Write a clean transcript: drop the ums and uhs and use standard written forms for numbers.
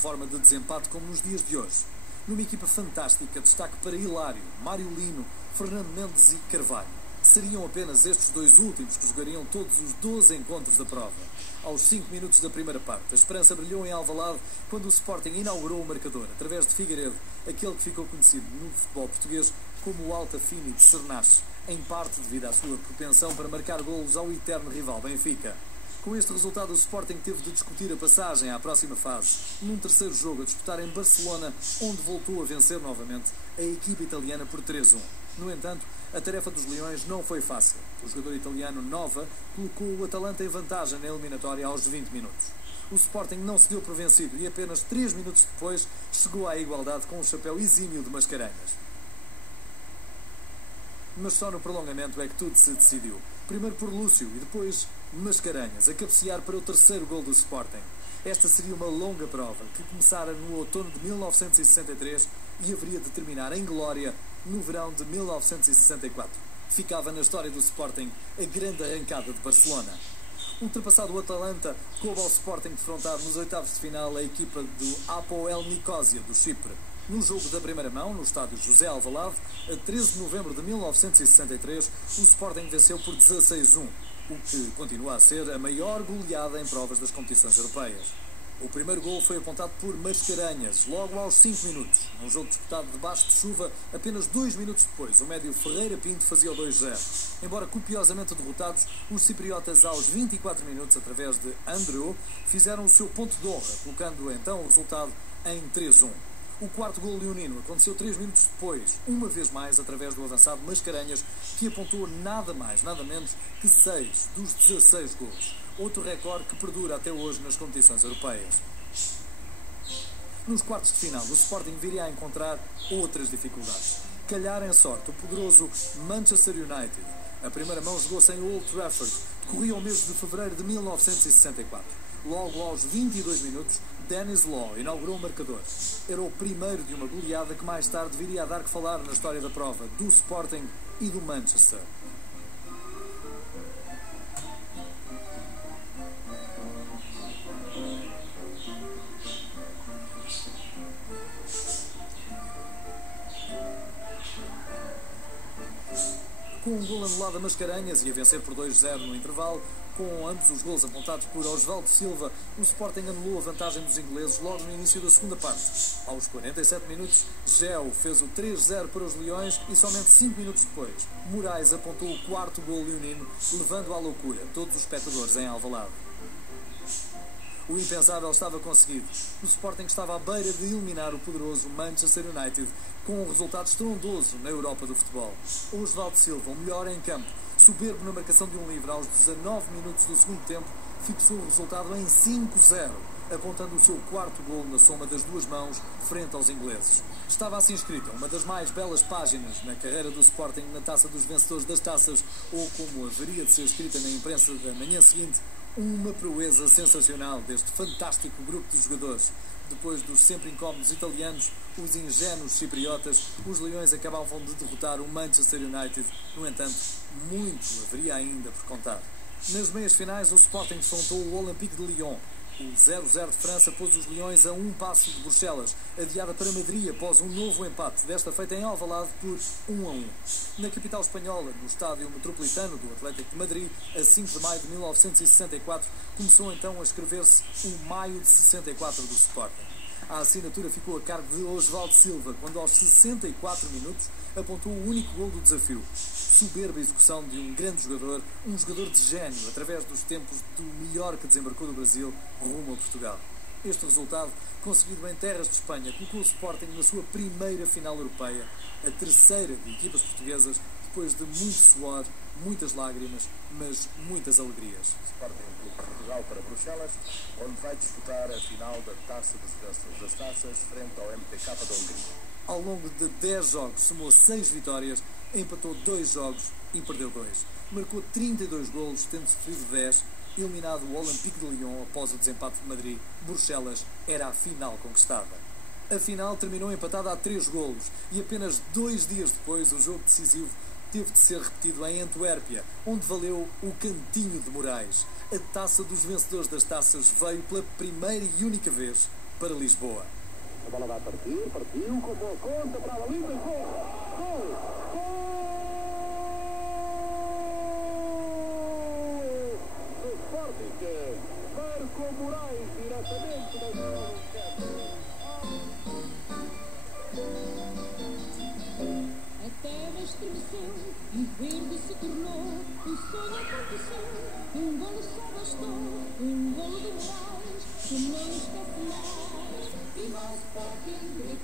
forma de desempate como nos dias de hoje. Numa equipa fantástica, destaque para Hilário, Mário Lino, Fernando Mendes e Carvalho. Seriam apenas estes dois últimos que jogariam todos os 12 encontros da prova. Aos 5 minutos da primeira parte, a esperança brilhou em Alvalade quando o Sporting inaugurou o marcador, através de Figueiredo, aquele que ficou conhecido no futebol português como o Alta Fini de Cernache, em parte devido à sua propensão para marcar golos ao eterno rival Benfica. Com este resultado, o Sporting teve de discutir a passagem à próxima fase, num terceiro jogo a disputar em Barcelona, onde voltou a vencer novamente a equipa italiana por 3-1. No entanto, a tarefa dos Leões não foi fácil. O jogador italiano Nova colocou o Atalanta em vantagem na eliminatória aos 20 minutos. O Sporting não se deu por vencido e apenas 3 minutos depois chegou à igualdade com um chapéu exímio de Mascarenhas. Mas só no prolongamento é que tudo se decidiu. Primeiro por Lúcio e depois Mascarenhas, a cabecear para o terceiro gol do Sporting. Esta seria uma longa prova que começara no outono de 1963 e haveria de terminar em glória no verão de 1964. Ficava na história do Sporting a grande arrancada de Barcelona. Ultrapassado o Atalanta, coube ao Sporting defrontar nos oitavos de final a equipa do Apoel Nicosia, do Chipre. No jogo da primeira mão, no estádio José Alvalade, a 13 de novembro de 1963, o Sporting venceu por 16-1, o que continua a ser a maior goleada em provas das competições europeias. O primeiro gol foi apontado por Mascarenhas, logo aos 5 minutos. Num jogo disputado debaixo de chuva, apenas 2 minutos depois, o médio Ferreira Pinto fazia o 2-0. Embora copiosamente derrotados, os cipriotas aos 24 minutos, através de Andrew, fizeram o seu ponto de honra, colocando então o resultado em 3-1. O quarto gol leonino aconteceu 3 minutos depois, uma vez mais através do avançado Mascarenhas, que apontou nada mais, nada menos que 6 dos 16 gols. Outro recorde que perdura até hoje nas competições europeias. Nos quartos de final, o Sporting viria a encontrar outras dificuldades. Calhar em sorte o poderoso Manchester United. A primeira mão jogou-se em Old Trafford, decorria o mês de fevereiro de 1964. Logo aos 22 minutos, Dennis Law inaugurou o marcador. Era o primeiro de uma goleada que mais tarde viria a dar que falar na história da prova, do Sporting e do Manchester. Com um gol anulado a Mascarenhas e a vencer por 2-0 no intervalo, com ambos os gols apontados por Osvaldo Silva, o Sporting anulou a vantagem dos ingleses logo no início da segunda parte. Aos 47 minutos, Gel fez o 3-0 para os Leões e somente 5 minutos depois, Moraes apontou o quarto gol leonino, levando à loucura todos os espectadores em Alvalade. O impensável estava conseguido. O Sporting estava à beira de eliminar o poderoso Manchester United com um resultado estrondoso na Europa do futebol. Osvaldo Silva, o melhor em campo, soberbo na marcação de um livre aos 19 minutos do segundo tempo, fixou o resultado em 5-0, apontando o seu quarto golo na soma das duas mãos frente aos ingleses. Estava assim escrita uma das mais belas páginas na carreira do Sporting na Taça dos Vencedores das Taças, ou como haveria de ser escrita na imprensa da manhã seguinte, uma proeza sensacional deste fantástico grupo de jogadores. Depois dos sempre incómodos italianos, os ingênuos cipriotas, os Leões acabavam de derrotar o Manchester United. No entanto, muito haveria ainda por contar. Nas meias finais, o Sporting defrontou o Olympique de Lyon. O 0-0 de França pôs os Leões a um passo de Bruxelas, adiada para Madrid após um novo empate, desta feita em Alvalade por 1-1. Na capital espanhola, no estádio metropolitano do Atlético de Madrid, a 5 de maio de 1964, começou então a escrever-se o Maio de 64 do Sporting. A assinatura ficou a cargo de Osvaldo Silva, quando aos 64 minutos apontou o único gol do desafio. Soberba execução de um grande jogador, um jogador de gênio, através dos tempos do melhor que desembarcou do Brasil rumo a Portugal. Este resultado, conseguido em terras de Espanha, colocou o Sporting na sua primeira final europeia, a terceira de equipas portuguesas, depois de muito suor, muitas lágrimas, mas muitas alegrias. Sporting Clube de Portugal para Bruxelas, onde vai disputar a final da Taça dos Vencedores das Taças frente ao MPK da Hungria. Ao longo de 10 jogos, somou 6 vitórias, empatou 2 jogos e perdeu 2. Marcou 32 golos, tendo sofrido 10, eliminado o Olympique de Lyon após o desempate de Madrid. Bruxelas era a final conquistada. A final terminou empatada a 3 golos e apenas 2 dias depois o jogo decisivo teve de ser repetido em Antuérpia, onde valeu o Cantinho de Moraes. A Taça dos Vencedores das Taças veio pela primeira e única vez para Lisboa. A bola vai partiu com boa conta para a baliza, gol! O Sporting, Marco Moraes, diretamente da zona do campo. A terra estremeceu e verde se tornou, o sonho aconteceu, um golo só bastou, um golo do Moraes, que não esquece mais. Viva o Sporting!